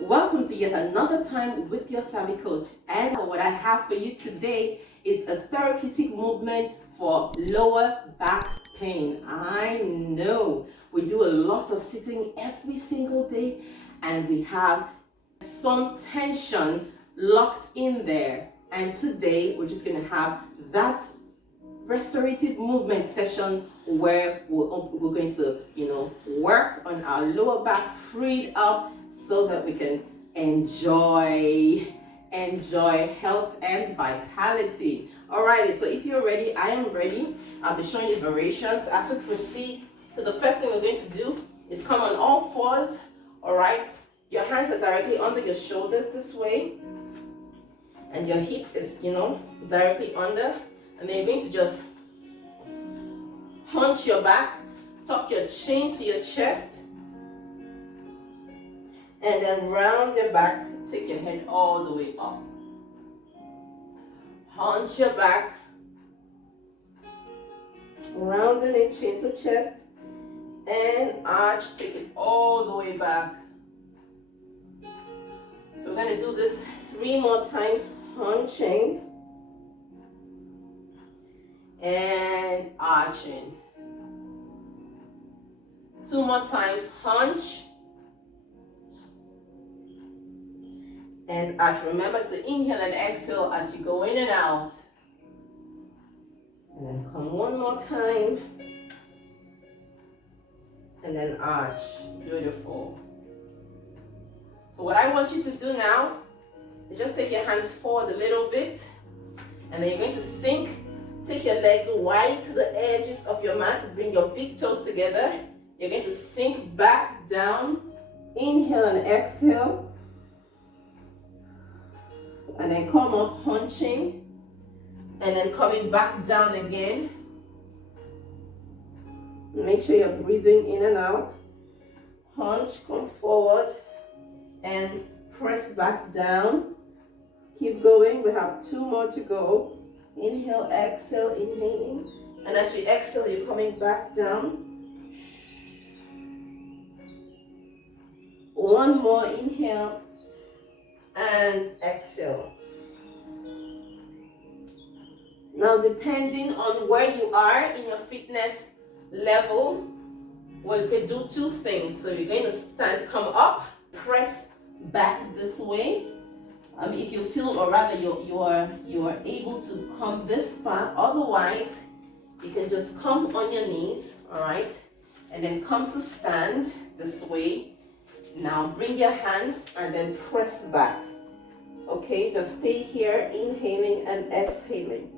Welcome to yet another time with your Savvy Coach. And what I have for you today is a therapeutic movement for lower back pain. I know we do a lot of sitting every single day and we have some tension locked in there. And today we're just going to have that restorative movement session where we're going to, work on our lower back freed up so that we can enjoy health and vitality. Alrighty, so if you're ready, I am ready. I'll be showing you variations. As we proceed, so the first thing we're going to do is come on all fours. Alright, your hands are directly under your shoulders this way, and your hip is, directly under. And then you're going to just hunch your back, tuck your chin to your chest, and then round your back, take your head all the way up. Hunch your back, rounding it chin to chest, and arch, take it all the way back. So we're going to do this 3 more times, hunching and arching. 2 more times, hunch and arch. Remember to inhale and exhale as you go in and out. And then come 1 more time and then arch. Beautiful. So what I want you to do now is just take your hands forward a little bit, and then you're going to sink. Take your legs wide to the edges of your mat. Bring your big toes together. You're going to sink back down. Inhale and exhale. And then come up, hunching. And then coming back down again. Make sure you're breathing in and out. Hunch, come forward. And press back down. Keep going. We have 2 more to go. Inhale, exhale, inhaling. And as you exhale, you're coming back down. 1 more, inhale and exhale. Now, depending on where you are in your fitness level, well, you can do 2 things. So you're going to stand, come up, press back this way. If you feel, or rather you are able to come this far. Otherwise, you can just come on your knees, all right, and then come to stand this way. Now bring your hands and then press back. Okay, just stay here, inhaling and exhaling.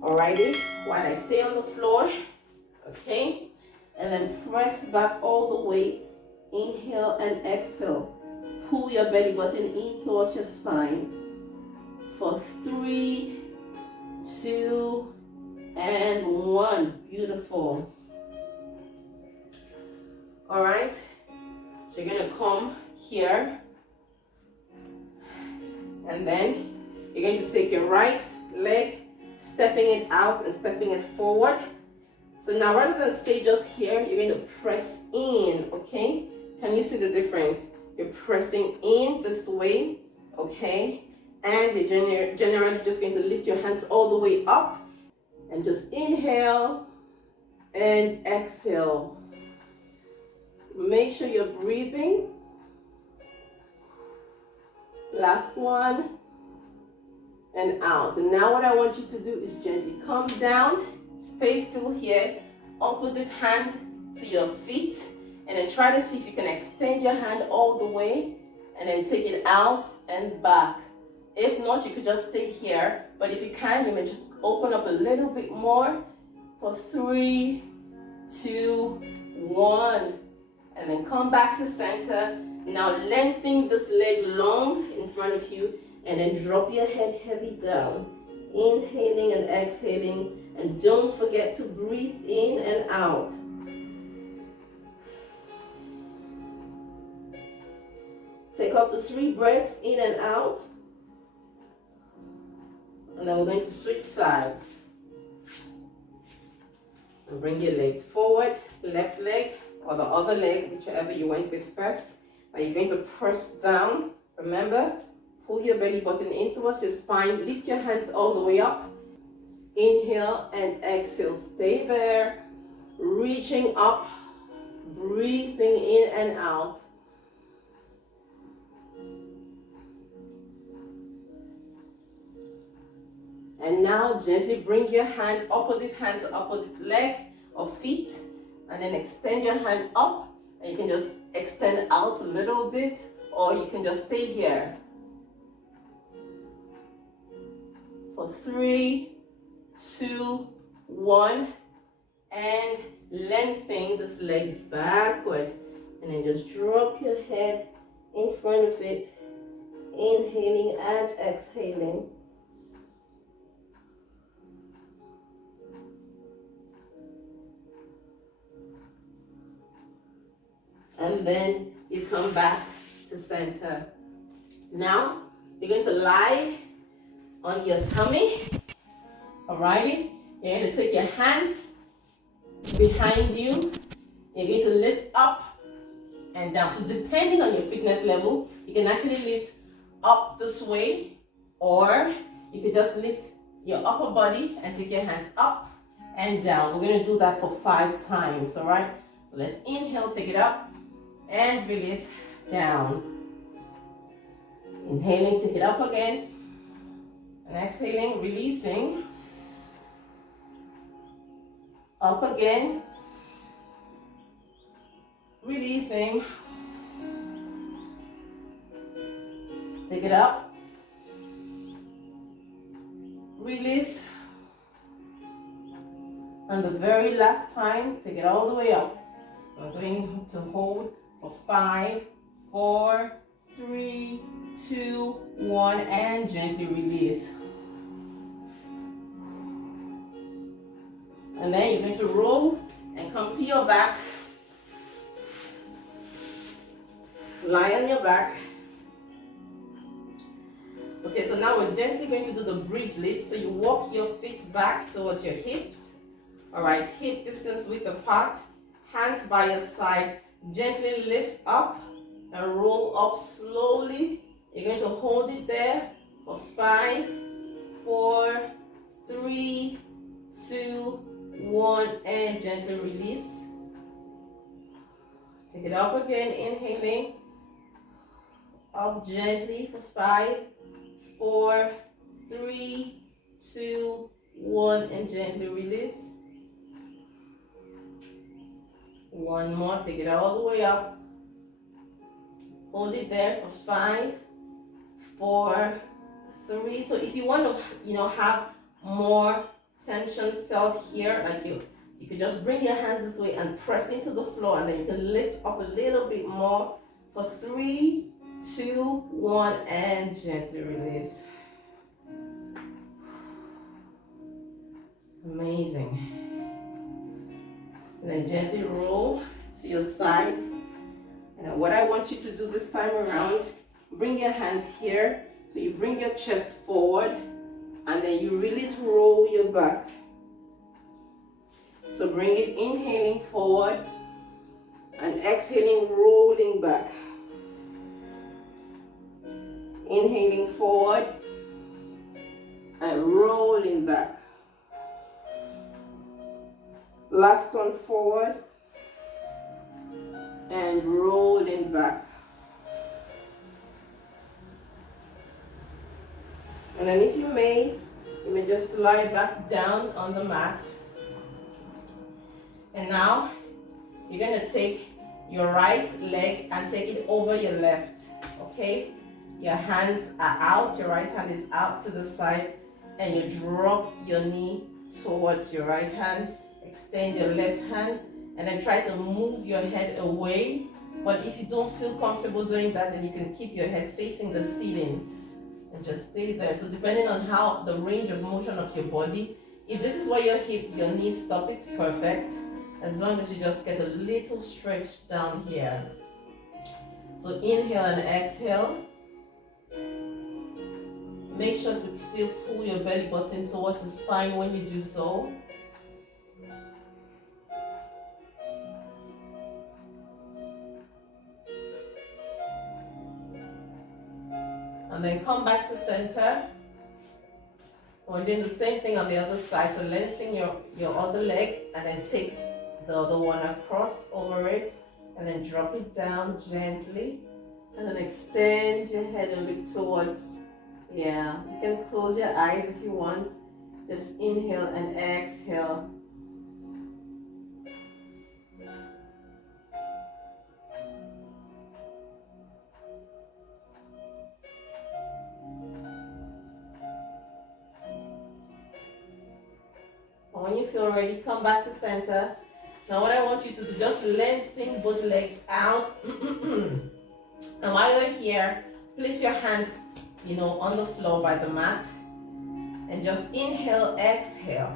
Alrighty, while I stay on the floor, okay, and then press back all the way. Inhale and exhale. Pull your belly button in towards your spine for 3, 2, and 1. Beautiful. All right. So you're going to come here. And then you're going to take your right leg, stepping it out and stepping it forward. So now rather than stay just here, you're going to press in, okay? Can you see the difference? You're pressing in this way, okay? And you're generally just going to lift your hands all the way up and just inhale and exhale. Make sure you're breathing. Last one and out. And now what I want you to do is gently come down, stay still here, opposite hand to your feet. And then try to see if you can extend your hand all the way and then take it out and back. If not, you could just stay here. But if you can, you may just open up a little bit more for 3, 2, 1. And then come back to center. Now lengthen this leg long in front of you and then drop your head heavy down. Inhaling and exhaling. And don't forget to breathe in and out. Take up to 3 breaths in and out. And then we're going to switch sides. And bring your leg forward, left leg or the other leg, whichever you went with first. Now you're going to press down. Remember, pull your belly button in towards your spine. Lift your hands all the way up. Inhale and exhale. Stay there. Reaching up. Breathing in and out. And now gently bring your hand to opposite leg or feet. And then extend your hand up. And you can just extend out a little bit. Or you can just stay here. For 3, 2, 1. And lengthen this leg backward. And then just drop your head in front of it. Inhaling and exhaling. And then you come back to center. Now, you're going to lie on your tummy. Alrighty? You're going to take your hands behind you. You're going to lift up and down. So depending on your fitness level, you can actually lift up this way, or you could just lift your upper body and take your hands up and down. We're going to do that for 5 times, all right? So let's inhale, take it up, and release down. Inhaling, take it up again, and exhaling, releasing. Up again, releasing. Take it up, release, and the very last time, take it all the way up. We're going to hold for 5, 4, 3, 2, 1, and gently release. And then you're going to roll and come to your back. Lie on your back. Okay, so now we're gently going to do the bridge lift. So you walk your feet back towards your hips. All right, hip distance width apart. Hands by your side. Gently lift up and roll up slowly. You're going to hold it there for 5, 4, 3, 2, 1, and gently release. Take it up again, inhaling. Up gently for 5, 4, 3, 2, 1, and gently release. One more, take it all the way up. Hold it there for 5, 4, 3. So if you want to, have more tension felt here, like you could just bring your hands this way and press into the floor, and then you can lift up a little bit more for 3, 2, 1, and gently release. Amazing. And then gently roll to your side. And what I want you to do this time around, bring your hands here. So you bring your chest forward, and then you release, roll your back. So bring it, inhaling forward, and exhaling, rolling back. Inhaling forward, and rolling back. Last one, forward, and rolling back. And then if you may just lie back down on the mat. And now you're going to take your right leg and take it over your left, okay? Your hands are out, your right hand is out to the side, and you drop your knee towards your right hand. Extend your left hand, and then try to move your head away. But if you don't feel comfortable doing that, then you can keep your head facing the ceiling and just stay there. So depending on how the range of motion of your body, if this is where your hip, your knee stop, it's perfect. As long as you just get a little stretch down here. So inhale and exhale. Make sure to still pull your belly button towards the spine when you do so. And then come back to center. We're doing the same thing on the other side. So lengthen your other leg and then take the other one across over it. And then drop it down gently. And then extend your head and look towards. Yeah, you can close your eyes if you want. Just inhale and exhale. And when you feel ready, come back to center. Now what I want you to do, just lengthen both legs out. And while you're here, place your hands, on the floor by the mat. And just inhale, exhale.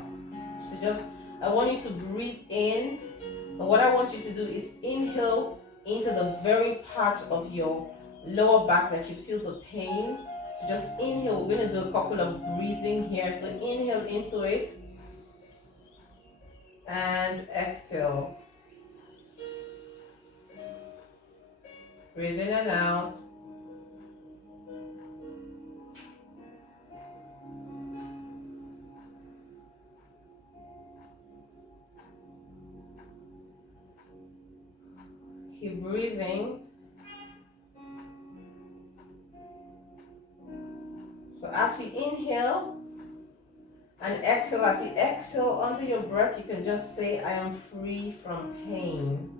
So I want you to breathe in. And what I want you to do is inhale into the very part of your lower back that you feel the pain. So just inhale. We're going to do a couple of breathing here. So inhale into it. And exhale. Breathe in and out. Keep breathing. So as you inhale and exhale, as you exhale under your breath, you can just say, I am free from pain.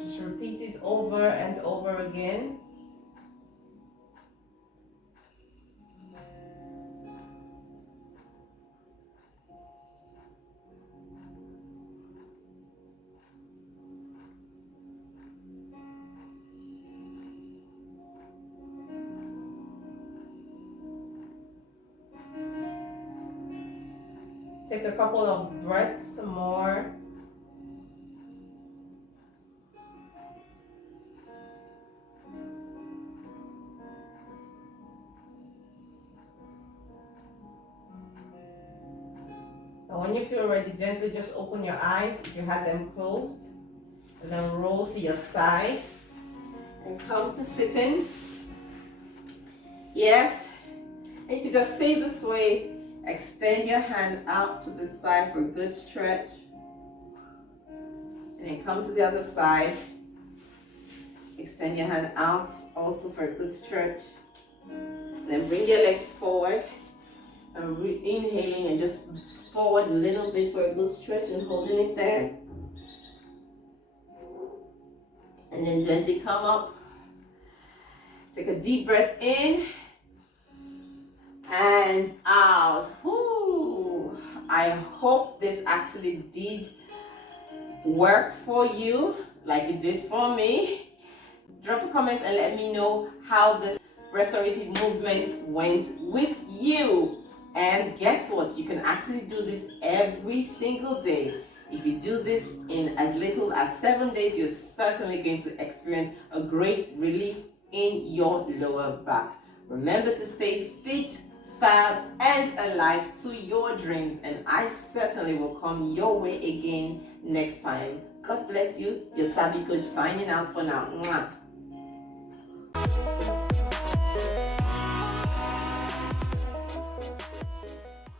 Just repeat it over and over again. Take a couple of breaths more. And when you feel ready, gently just open your eyes if you had them closed. And then roll to your side. And come to sitting. Yes. And you can just stay this way. Extend your hand out to the side for a good stretch. And then come to the other side. Extend your hand out also for a good stretch. Then bring your legs forward. And inhaling and just forward a little bit for a good stretch and holding it there. And then gently come up. Take a deep breath in. And out. Whew. I hope this actually did work for you like it did for me. Drop a comment and let me know how this restorative movement went with you. And guess what? You can actually do this every single day. If you do this in as little as 7 days, you're certainly going to experience a great relief in your lower back. Remember to stay fit, fab, and alive to your dreams, and I certainly will come your way again next time. God bless you. Your Savvy Coach signing out for now. Mwah.